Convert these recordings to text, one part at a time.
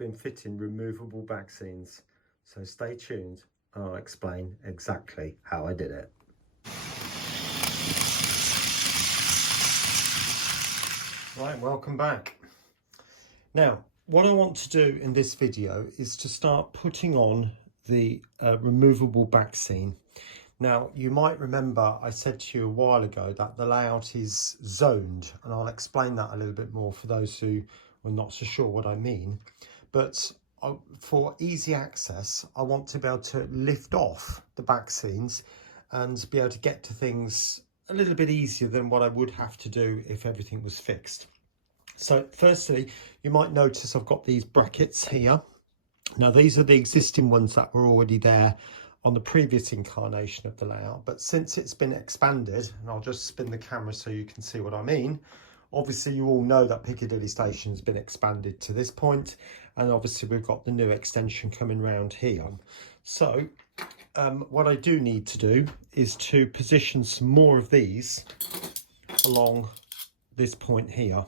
been fitting removable back scenes. So stay tuned and I'll explain exactly how I did it. Right, welcome back. Now, what I want to do in this video is to start putting on the removable back scene. Now, you might remember I said to you a while ago that the layout is zoned, and I'll explain that a little bit more for those who are not so sure what I mean. But for easy access, I want to be able to lift off the back scenes and be able to get to things a little bit easier than what I would have to do if everything was fixed. So firstly, you might notice I've got these brackets here. Now, these are the existing ones that were already there on the previous incarnation of the layout, but since it's been expanded, and I'll just spin the camera so you can see what I mean. Obviously, you all know that Piccadilly Station has been expanded to this point, and obviously we've got the new extension coming round here. So what I do need to do is to position some more of these along this point here,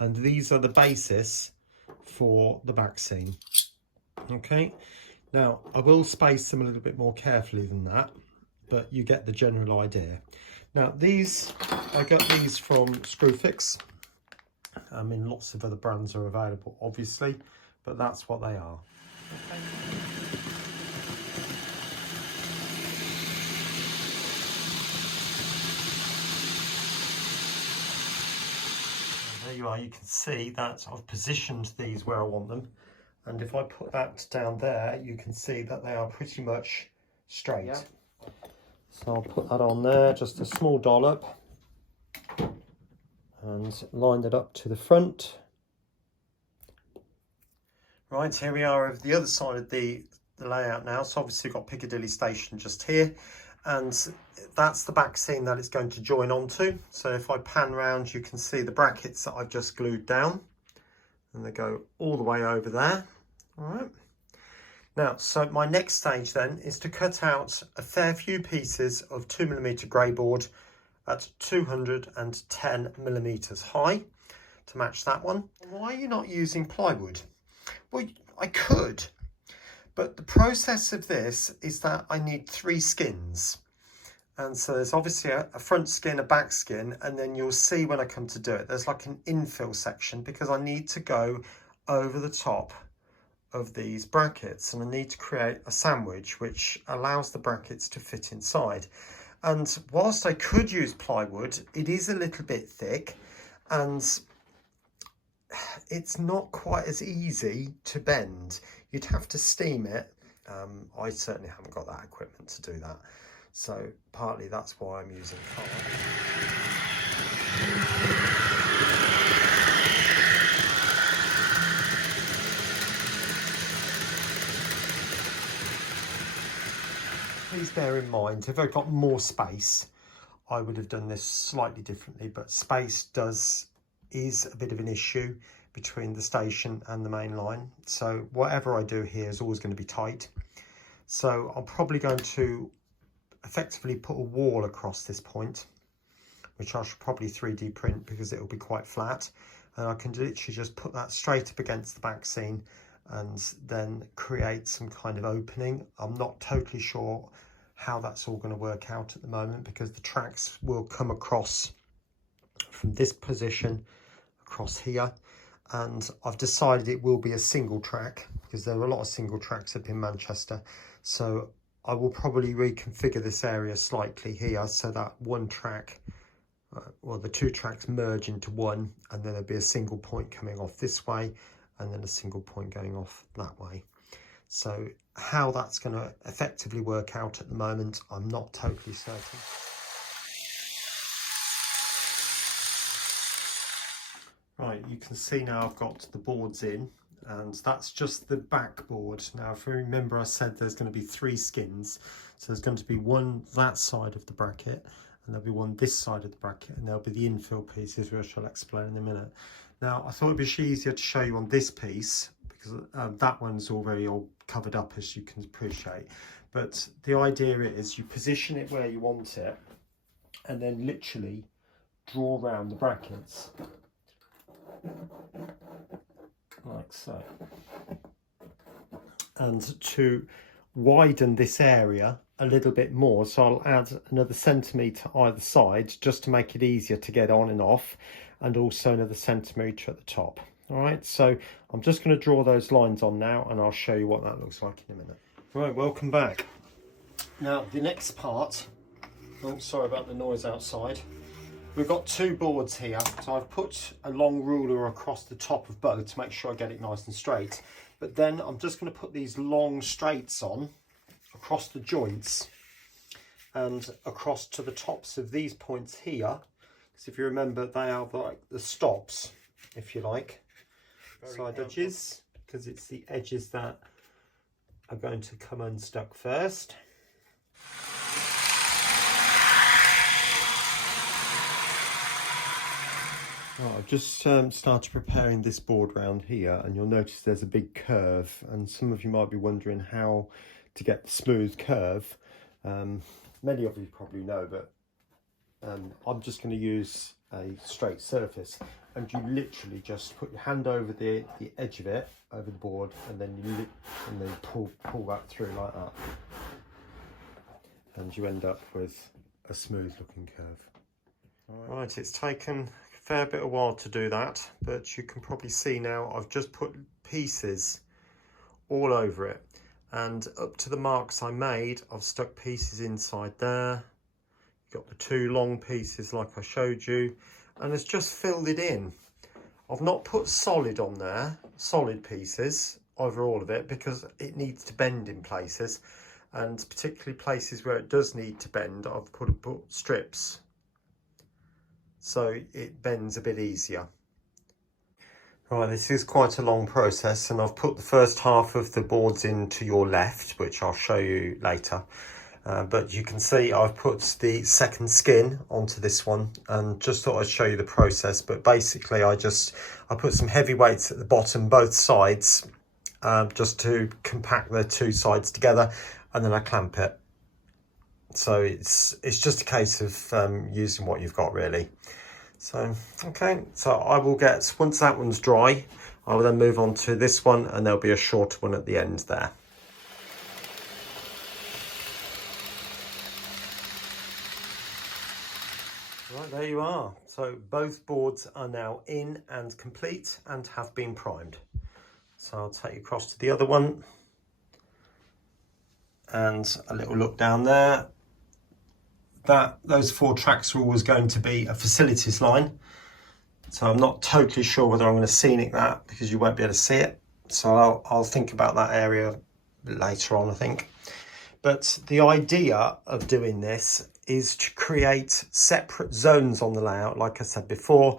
and these are the basis for the back scene. Okay, now I will space them a little bit more carefully than that, but you get the general idea. Now these, I got these from Screwfix. I mean, lots of other brands are available obviously, but that's what they are. Okay. There you are, you can see that I've positioned these where I want them. And if I put that down there, you can see that they are pretty much straight. Yeah. So I'll put that on there, just a small dollop, and line it up to the front. Right, here we are of the other side of the layout now. So obviously we've got Piccadilly Station just here, and that's the back scene that it's going to join onto. So if I pan round, you can see the brackets that I've just glued down, and they go all the way over there. All right. Now, so my next stage then is to cut out a fair few pieces of 2mm grey board at 210mm high to match that one. Why are you not using plywood? Well, I could, but the process of this is that I need 3 skins. And so there's obviously a front skin, a back skin, and then you'll see when I come to do it, there's like an infill section because I need to go over the top of these brackets, and I need to create a sandwich which allows the brackets to fit inside. And whilst I could use plywood, it is a little bit thick and it's not quite as easy to bend. You'd have to steam it. I certainly haven't got that equipment to do that. So partly that's why I'm using card. Please bear in mind, if I've got more space, I would have done this slightly differently, but space is a bit of an issue between the station and the main line. So whatever I do here is always going to be tight. So I'm probably going to effectively put a wall across this point, which I should probably 3D print because it will be quite flat. And I can literally just put that straight up against the back scene and then create some kind of opening. I'm not totally sure how that's all going to work out at the moment because the tracks will come across from this position across here, and I've decided it will be a single track because there are a lot of single tracks up in Manchester. So I will probably reconfigure this area slightly here so that one track, well, the 2 tracks merge into one, and then there'll be a single point coming off this way and then a single point going off that way. So how that's going to effectively work out at the moment, I'm not totally certain. Right, you can see now I've got the boards in, and that's just the back board. Now, if you remember, I said there's going to be 3 skins. So there's going to be one that side of the bracket, and there'll be one this side of the bracket, and there'll be the infill pieces, which I'll explain in a minute. Now, I thought it'd be easier to show you on this piece because that one's already all covered up, as you can appreciate. But the idea is you position it where you want it, and then literally draw around the brackets like so. and to widen this area a little bit more. So I'll add another centimetre either side just to make it easier to get on and off, and also another centimetre at the top. All right, so I'm just going to draw those lines on now, and I'll show you what that looks like in a minute. Right, welcome back. Now the next part, oh sorry about the noise outside. We've got two boards here, so I've put a long ruler across the top of both to make sure I get it nice and straight. But then I'm just going to put these long straights on across the joints and across to the tops of these points here. Because if you remember, they are like the stops, if you like, side edges, because it's the edges that are going to come unstuck first. Right, I've just started preparing this board round here, and you'll notice there's a big curve, and some of you might be wondering how to get the smooth curve. Many of you probably know, but I'm just going to use a straight surface, and you literally just put your hand over the edge of it, over the board, and then pull that through like that, and you end up with a smooth looking curve. Right, it's taken fair bit of while to do that, but you can probably see now I've just put pieces all over it, and up to the marks I made I've stuck pieces inside there. You've got the two long pieces like I showed you, and it's just filled it in. I've not put solid on there, solid pieces over all of it, because it needs to bend in places, and particularly places where it does need to bend I've put strips, so it bends a bit easier. Right, this is quite a long process, and I've put the first half of the boards into your left, which I'll show you later. But you can see I've put the second skin onto this one, and just thought I'd show you the process. But basically I put some heavy weights at the bottom, both sides, just to compact the two sides together, and then I clamp it. So it's just a case of using what you've got really. So okay, so I will get, once that one's dry, I will then move on to this one, and there'll be a shorter one at the end there. Right, there you are. So both boards are now in and complete and have been primed. So I'll take you across to the other one, and a little look down there. Those 4 tracks are always going to be a facilities line. So I'm not totally sure whether I'm going to scenic that, because you won't be able to see it. So I'll think about that area later on, I think. But the idea of doing this is to create separate zones on the layout. Like I said before,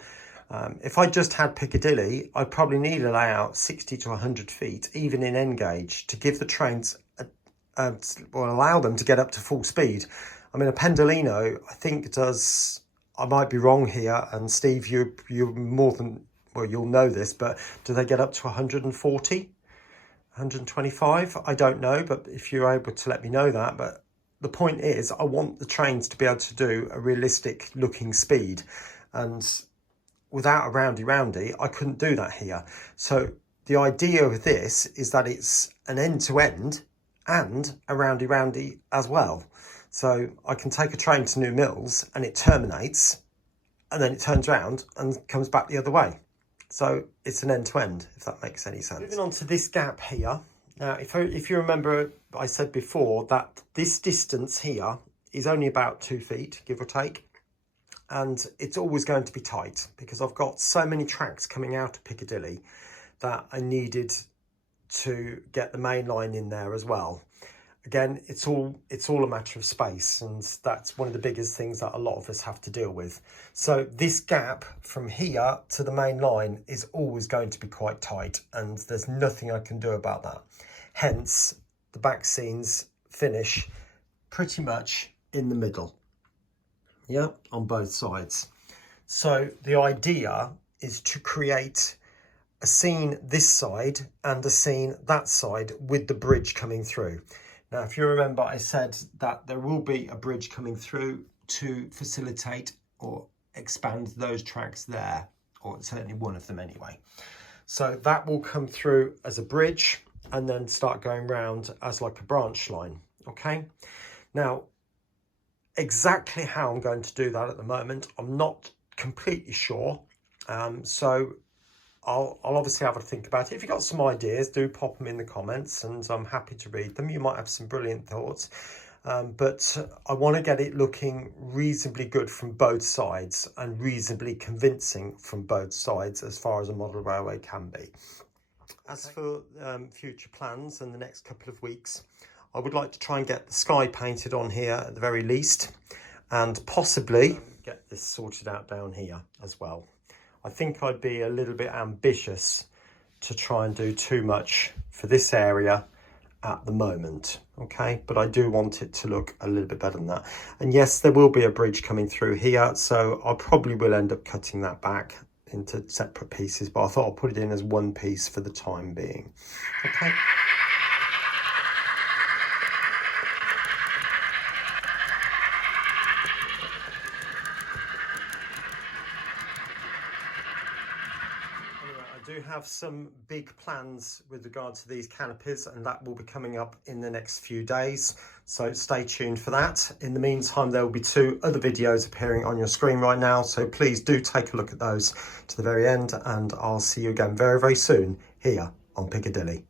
if I just had Piccadilly, I'd probably need a layout 60 to 100 feet, even in N gauge, to give the trains, or allow them to get up to full speed. I mean, a Pendolino, I think, does, I might be wrong here, and Steve, you're more than, well, you'll know this, but do they get up to 140, 125? I don't know, but if you're able to let me know that. But the point is, I want the trains to be able to do a realistic looking speed, and without a roundy, I couldn't do that here. So the idea of this is that it's an end-to-end and a roundy as well. So I can take a train to New Mills and it terminates, and then it turns around and comes back the other way. So it's an end-to-end, if that makes any sense. Moving on to this gap here. Now, if you remember, I said before that this distance here is only about 2 feet, give or take. And it's always going to be tight, because I've got so many tracks coming out of Piccadilly that I needed to get the main line in there as well. Again, it's all a matter of space, and that's one of the biggest things that a lot of us have to deal with. So this gap from here to the main line is always going to be quite tight, and there's nothing I can do about that. Hence, the back scenes finish pretty much in the middle. Yeah, on both sides. So the idea is to create a scene this side and a scene that side with the bridge coming through. Now, if you remember, I said that there will be a bridge coming through to facilitate or expand those tracks there, or certainly one of them anyway. So that will come through as a bridge, and then start going round as like a branch line. Okay, now exactly how I'm going to do that at the moment, I'm not completely sure. So I'll obviously have a think about it. If you've got some ideas, do pop them in the comments and I'm happy to read them. You might have some brilliant thoughts, but I want to get it looking reasonably good from both sides and reasonably convincing from both sides as far as a model railway can be. As for future plans in the next couple of weeks, I would like to try and get the sky painted on here at the very least, and possibly get this sorted out down here as well. I think I'd be a little bit ambitious to try and do too much for this area at the moment, okay? But I do want it to look a little bit better than that. And yes, there will be a bridge coming through here, so I probably will end up cutting that back into separate pieces, but I thought I'll put it in as one piece for the time being. Okay. I do have some big plans with regard to these canopies, and that will be coming up in the next few days, so stay tuned for that. In the meantime, there will be 2 other videos appearing on your screen right now, so please do take a look at those to the very end, and I'll see you again very, very soon here on Piccadilly.